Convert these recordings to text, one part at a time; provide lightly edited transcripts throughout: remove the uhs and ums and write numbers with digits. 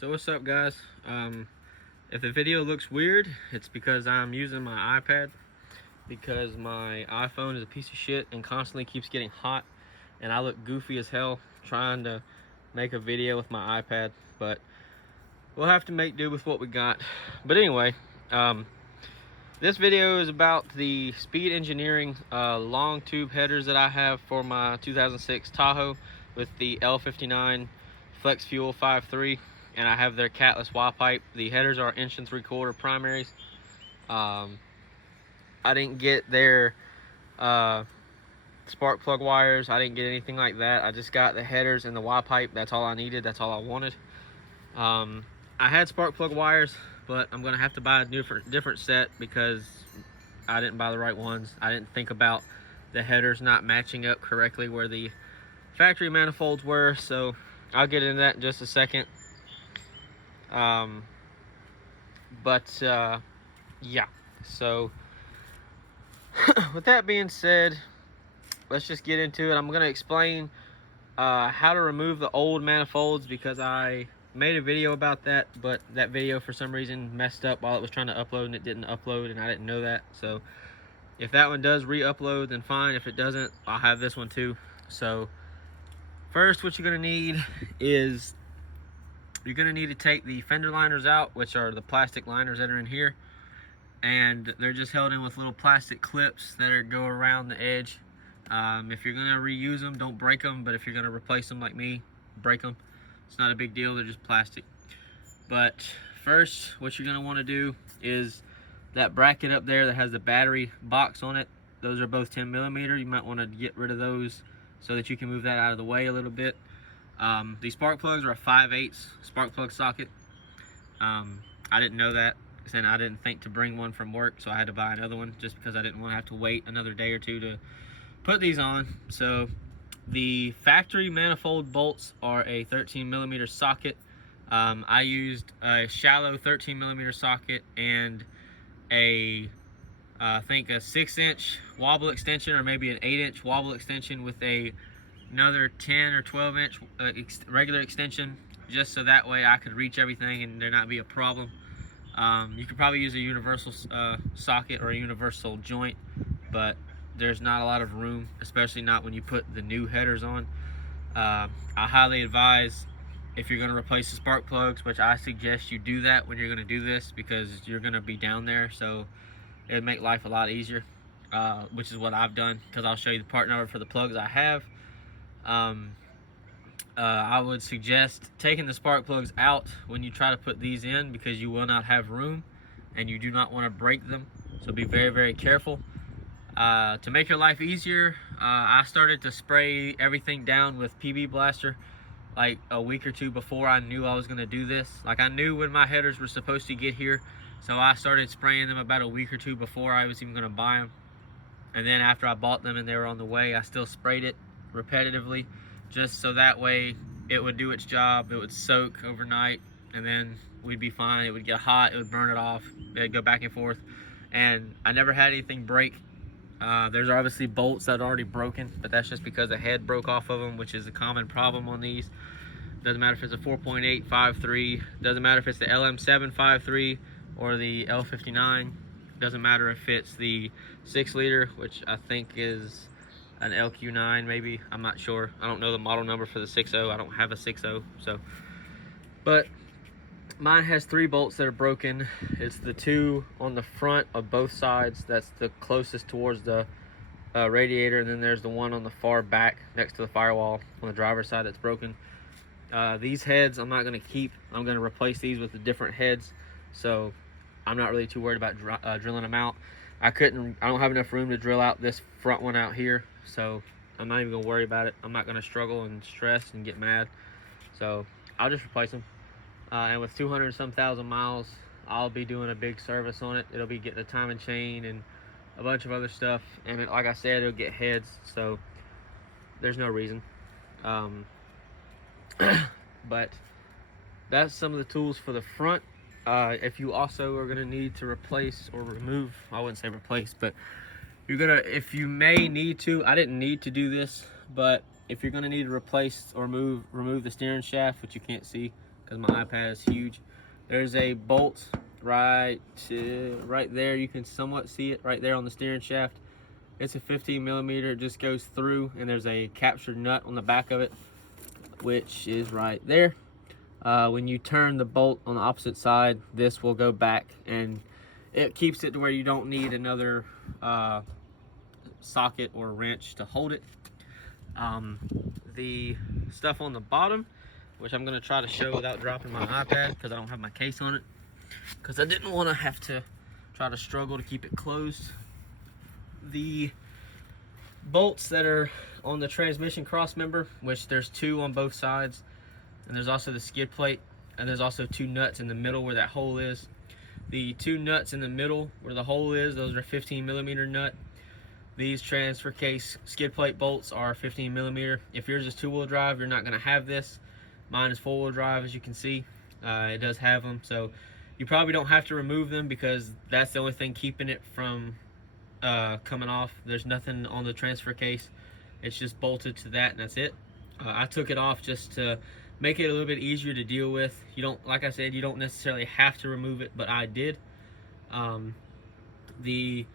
So what's up, guys? If the video looks weird, it's because I'm using my iPad because my iPhone is a piece of shit and constantly keeps getting hot, and I look goofy as hell trying to make a video with my iPad, but we'll have to make do with what we got. But anyway, this video is about the Speed Engineering long tube headers that I have for my 2006 Tahoe with the L59 Flex Fuel 5.3, and I have their catless Y pipe. The headers are 1 3/4 primaries. I didn't get their spark plug wires. I didn't get anything like that. I just got the headers and the Y pipe. That's all I needed. That's all I wanted. I had spark plug wires, but I'm gonna have to buy a different set because I didn't buy the right ones. I didn't think about the headers not matching up correctly where the factory manifolds were, so I'll get into that in just a second. Yeah, so with that being said, let's just get into it. I'm going to explain how to remove the old manifolds because I made a video about that, but that video for some reason messed up while it was trying to upload and it didn't upload, and I didn't know that. So if that one does re-upload, then fine. If it doesn't, I'll have this one too. So first, what you're going to need is you're going to need to take the fender liners out, which are the plastic liners that are in here, and they're just held in with little plastic clips that go around the edge. If you're going to reuse them, don't break them, but if you're going to replace them like me, break them. It's not a big deal, they're just plastic. But first, what you're going to want to do is that bracket up there that has the battery box on it, those are both 10mm. You might want to get rid of those so that you can move that out of the way a little bit. These spark plugs are a 5/8 spark plug socket. I didn't know that, and I didn't think to bring one from work, so I had to buy another one just because I didn't want to have to wait another day or two to put these on. So the factory manifold bolts are a 13mm socket. I used a shallow 13mm socket and I think a 6-inch wobble extension, or maybe an 8-inch wobble extension with another 10 or 12-inch regular extension, just so that way I could reach everything and there not be a problem. You could probably use a universal socket or a universal joint, but there's not a lot of room, especially not when you put the new headers on. I highly advise, if you're going to replace the spark plugs, which I suggest you do that when you're going to do this because you're going to be down there, so it'd make life a lot easier, which is what I've done, because I'll show you the part number for the plugs I have. I would suggest taking the spark plugs out when you try to put these in because you will not have room and you do not want to break them, so be very, very careful. To make your life easier, I started to spray everything down with PB Blaster like a week or two before I knew I was going to do this. Like, I knew when my headers were supposed to get here, so I started spraying them about a week or two before I was even going to buy them. And then after I bought them and they were on the way, I still sprayed it repetitively, just so that way it would do its job. It would soak overnight, and then we'd be fine. It would get hot, it would burn it off, it'd go back and forth, and I never had anything break. There's obviously bolts that are already broken, but that's just because the head broke off of them, which is a common problem on these. Doesn't matter if it's a 4.8 5.3, doesn't matter if it's the LM7 5.3 or the L59, doesn't matter if it's the 6-liter, which I think is an LQ9 maybe, I'm not sure. I don't know the model number for the 6.0. I don't have a 6.0, so. But mine has 3 bolts that are broken. It's the 2 on the front of both sides, that's the closest towards the radiator, and then there's the one on the far back next to the firewall on the driver's side that's broken. These heads I'm not going to keep. I'm going to replace these with the different heads, so I'm not really too worried about drilling them out. I don't have enough room to drill out this front one out here, so I'm not even going to worry about it. I'm not going to struggle and stress and get mad, so I'll just replace them. And with 200-some thousand miles, I'll be doing a big service on it. It'll be getting a time and chain and a bunch of other stuff, and like I said, it'll get heads, so there's no reason. But that's some of the tools for the front. If you also are going to need to replace or remove, I wouldn't say replace, but if you may need to, I didn't need to do this, but if you're going to need to replace or remove the steering shaft, which you can't see because my iPad is huge. There's a bolt right there. You can somewhat see it right there on the steering shaft. It's a 15 millimeter. It just goes through, and there's a captured nut on the back of it, which is right there. When you turn the bolt on the opposite side, this will go back, and it keeps it to where you don't need another socket or wrench to hold it. The stuff on the bottom, which I'm going to try to show without dropping my iPad because I don't have my case on it, because I didn't want to have to try to struggle to keep it closed. The bolts that are on the transmission cross member, which there's 2 on both sides, and there's also the skid plate, and there's also 2 nuts in the middle where that hole is. The 2 nuts in the middle where the hole is, those are 15 millimeter nut. These transfer case skid plate bolts are 15 millimeter. If yours is 2-wheel drive, you're not going to have this. Mine is 4-wheel drive, as you can see. It does have them, so you probably don't have to remove them because that's the only thing keeping it from coming off. There's nothing on the transfer case. It's just bolted to that, and that's it. I took it off just to make it a little bit easier to deal with. You don't, like I said, you don't necessarily have to remove it, but I did. The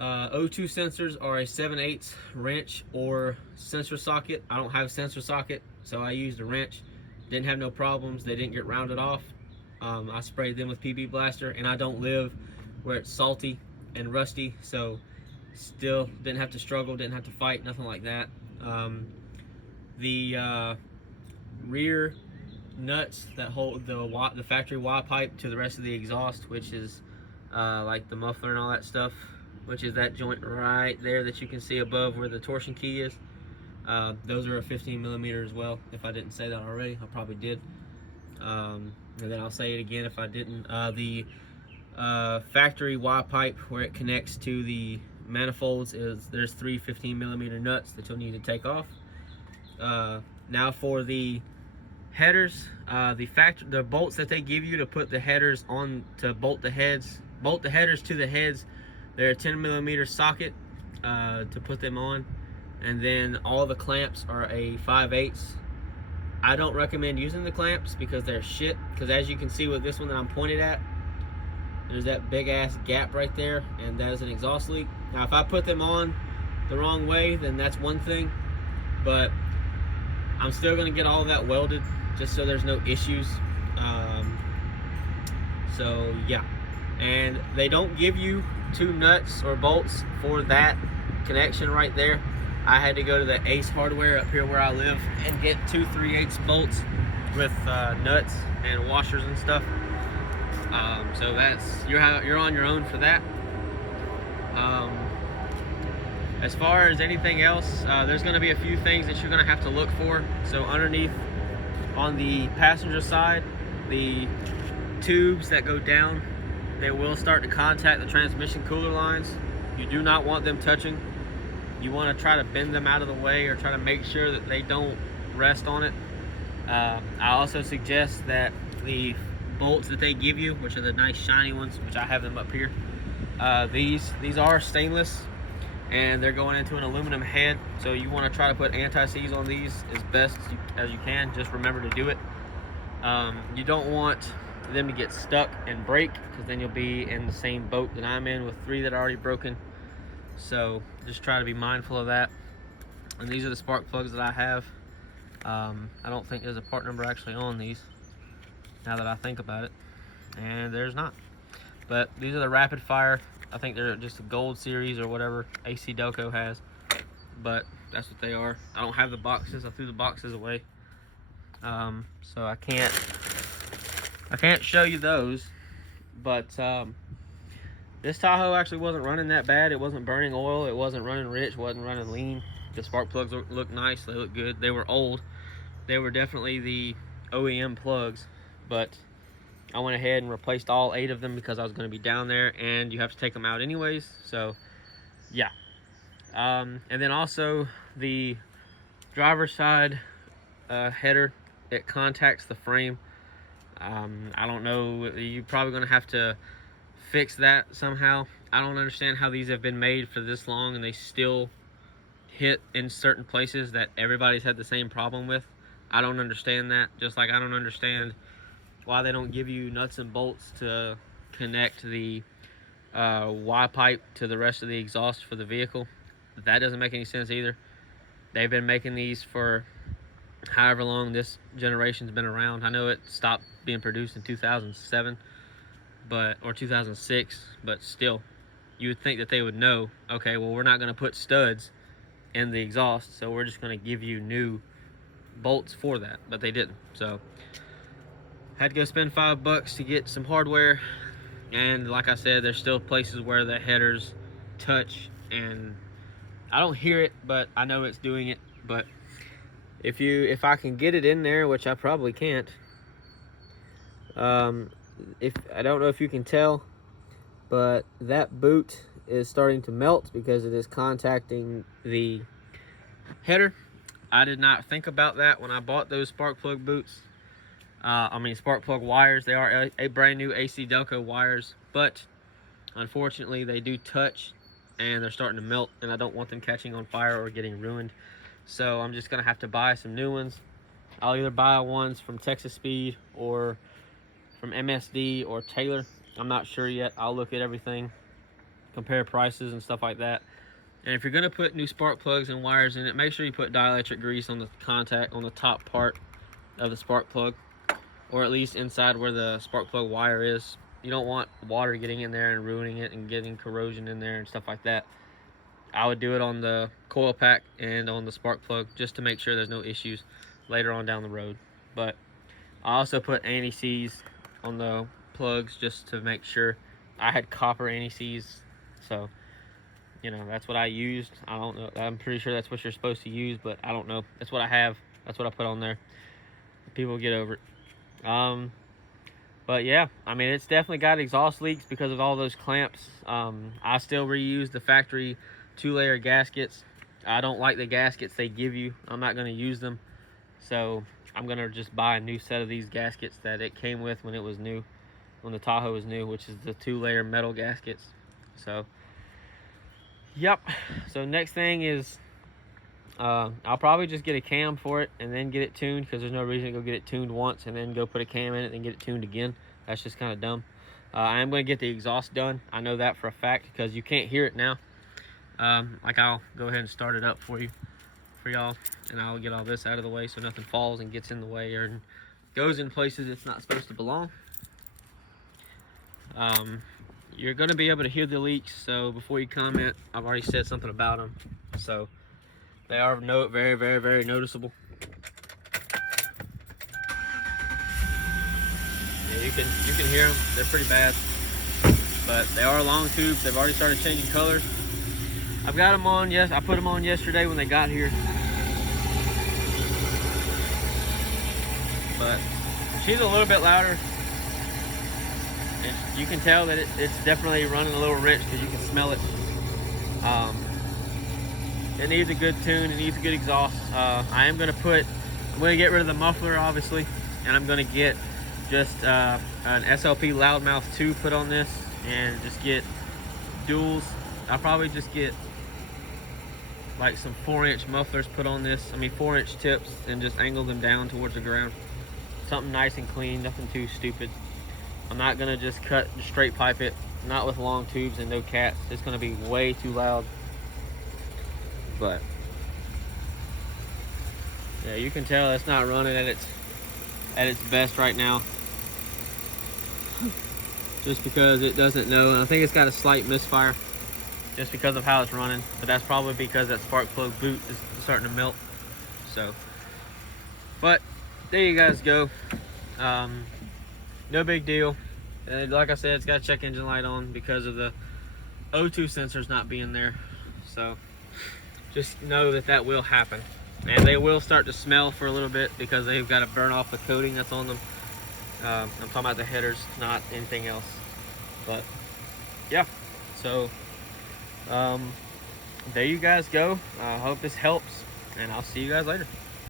O2 sensors are a 7/8 wrench or sensor socket. I don't have a sensor socket, so I used a wrench. Didn't have no problems. They didn't get rounded off. I sprayed them with PB Blaster, and I don't live where it's salty and rusty, so still didn't have to struggle, didn't have to fight, nothing like that. The rear nuts that hold the factory Y pipe to the rest of the exhaust, which is like the muffler and all that stuff, which is that joint right there that you can see above where the torsion key is. Those are a 15 millimeter as well. If I didn't say that already, I probably did. And then I'll say it again if I didn't. The factory Y pipe where it connects to the manifolds there's 3 15 millimeter nuts that you'll need to take off. Now for the headers, the bolts that they give you to put the headers on, to bolt the headers to the heads, they're a 10 millimeter socket to put them on, and then all the clamps are a 5/8. I don't recommend using the clamps because they're shit, because as you can see with this one that I'm pointed at, there's that big ass gap right there, and that is an exhaust leak. Now if I put them on the wrong way, then that's one thing, but I'm still going to get all of that welded just so there's no issues. So yeah, and they don't give you 2 nuts or bolts for that connection right there. I had to go to the Ace Hardware up here where I live and get 2 3/8 bolts with nuts and washers and stuff. So that's you're on your own for that. As far as anything else, there's going to be a few things that you're going to have to look for. So underneath on the passenger side, the tubes that go down, they will start to contact the transmission cooler lines. You do not want them touching. You want to try to bend them out of the way or try to make sure that they don't rest on it. I also suggest that the bolts that they give you, which are the nice shiny ones, which I have them up here, these are stainless and they're going into an aluminum head, so you want to try to put anti-seize on these as best as you can. Just remember to do it. You don't want them to get stuck and break, because then you'll be in the same boat that I'm in with 3 that are already broken. So just try to be mindful of that. And these are the spark plugs that I have. I don't think there's a part number actually on these, now that I think about it, and there's not. But these are the rapid fire. I think they're just a gold series or whatever AC Delco has, but that's what they are. I don't have the boxes. I threw the boxes away, so I can't show you those. But this Tahoe actually wasn't running that bad. It wasn't burning oil. It wasn't running rich. Wasn't running lean. The spark plugs look nice. They look good. They were old. They were definitely the OEM plugs, but I went ahead and replaced all 8 of them because I was going to be down there, and you have to take them out anyways. So yeah. And then also the driver's side header, it contacts the frame. I don't know, you're probably going to have to fix that somehow. I don't understand how these have been made for this long and they still hit in certain places that everybody's had the same problem with. I don't understand that. Just like I don't understand why they don't give you nuts and bolts to connect the Y pipe to the rest of the exhaust for the vehicle. That doesn't make any sense either. They've been making these for however long this generation's been around. I know it stopped being produced in 2007, or 2006, but still, you would think that they would know, okay, well, we're not going to put studs in the exhaust, so we're just going to give you new bolts for that, but they didn't. So had to go spend $5 to get some hardware, and like I said, there's still places where the headers touch, and I don't hear it, but I know it's doing it. But if I can get it in there, which I probably can't, if I don't know if you can tell, but that boot is starting to melt because it is contacting the header. I did not think about that when I bought those spark plug boots. Spark plug wires. They are a brand new AC Delco wires, but unfortunately they do touch and they're starting to melt, and I don't want them catching on fire or getting ruined. So I'm just gonna have to buy some new ones. I'll either buy ones from Texas Speed or from MSD or Taylor. I'm not sure yet. I'll look at everything, compare prices and stuff like that. And if you're gonna put new spark plugs and wires in it, make sure you put dielectric grease on the contact on the top part of the spark plug, or at least inside where the spark plug wire is. You don't want water getting in there and ruining it and getting corrosion in there and stuff like that. I would do it on the coil pack and on the spark plug just to make sure there's no issues later on down the road. But I also put anti-seize on the plugs just to make sure. I had copper anti-seize, so you know, that's what I used. I don't know, I'm pretty sure that's what you're supposed to use, but I don't know. That's what I have. That's what I put on there. People get over it. But yeah, I mean, it's definitely got exhaust leaks because of all those clamps. I still reuse the factory 2-layer gaskets. I don't like the gaskets they give you. I'm not going to use them, so I'm going to just buy a new set of these gaskets that it came with when it was new, when the Tahoe was new, which is the 2-layer metal gaskets. So yep. So next thing is I'll probably just get a cam for it and then get it tuned, because there's no reason to go get it tuned once and then go put a cam in it and get it tuned again. That's just kind of dumb. I am going to get the exhaust done. I know that for a fact because you can't hear it now. I'll go ahead and start it up for y'all, and I'll get all this out of the way so nothing falls and gets in the way or goes in places it's not supposed to belong. You're going to be able to hear the leaks, so before you comment, I've already said something about them. So they are very, very, very noticeable. Yeah, you can hear them. They're pretty bad, but they are long tubes. They've already started changing colors. I've got them on. Yes, I put them on yesterday when they got here. But she's a little bit louder, and you can tell that it's definitely running a little rich because you can smell it. It needs a good tune. It needs a good exhaust. I'm going to get rid of the muffler, obviously, and I'm going to get just an SLP loudmouth 2 put on this, and just get duals. I'll probably just get like some 4-inch mufflers put on this. 4-inch tips, and just angle them down towards the ground. Something nice and clean, nothing too stupid. I'm not going to just straight pipe it, not with long tubes and no cats. It's going to be way too loud. But yeah, you can tell it's not running at its best right now, just because it doesn't know. And I think it's got a slight misfire just because of how it's running, but that's probably because that spark plug boot is starting to melt. So, but there you guys go. No big deal. And like I said, it's got a check engine light on because of the O2 sensors not being there. So just know that will happen, and they will start to smell for a little bit because they've got to burn off the coating that's on them. I'm talking about the headers, not anything else. But yeah, so there you guys go. I hope this helps, and I'll see you guys later.